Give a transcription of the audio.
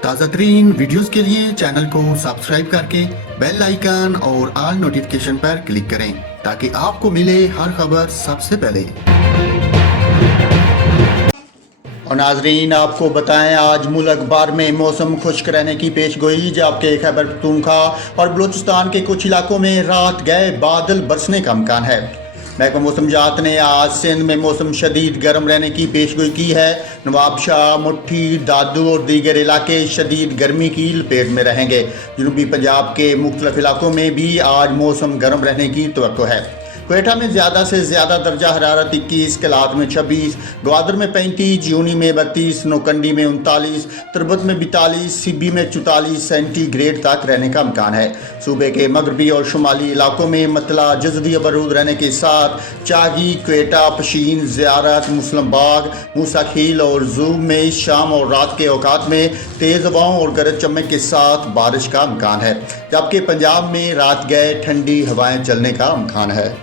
تازہ ترین ویڈیوز کے لیے چینل کو سبسکرائب کر کے بیل آئیکن اور آل نوٹیفیکیشن پر کلک کریں تاکہ آپ کو ملے ہر خبر سب سے پہلے۔ اور ناظرین آپ کو بتائیں آج ملک بھر میں موسم خشک رہنے کی پیش گوئی، جبکہ خیبر پختونخوا اور بلوچستان کے کچھ علاقوں میں رات گئے بادل برسنے کا امکان ہے۔ محکمہ موسمیات نے آج سندھ میں موسم شدید گرم رہنے کی پیش گوئی کی ہے۔ نواب شاہ، مٹھی، دادو اور دیگر علاقے شدید گرمی کی لپیٹ میں رہیں گے۔ جنوبی پنجاب کے مختلف علاقوں میں بھی آج موسم گرم رہنے کی توقع ہے۔ کوئٹہ میں زیادہ سے زیادہ درجہ حرارت 21، کلات میں 26، گوادر میں 35، جیونی میں 32، نوکنڈی میں 39، تربت میں 42، سبی میں 44 سینٹی گریڈ تک رہنے کا امکان ہے۔ صوبے کے مغربی اور شمالی علاقوں میں مطلع جزوی آبرود رہنے کے ساتھ چاگی، کوئٹہ، پشین، زیارت، مسلم باغ، موسیٰ کھیل اور زوگ میں شام اور رات کے اوقات میں تیز ہواؤں اور گرج چمک کے ساتھ بارش کا امکان ہے، جبکہ پنجاب میں رات گئے ٹھنڈی ہوائیں چلنے کا امکان ہے۔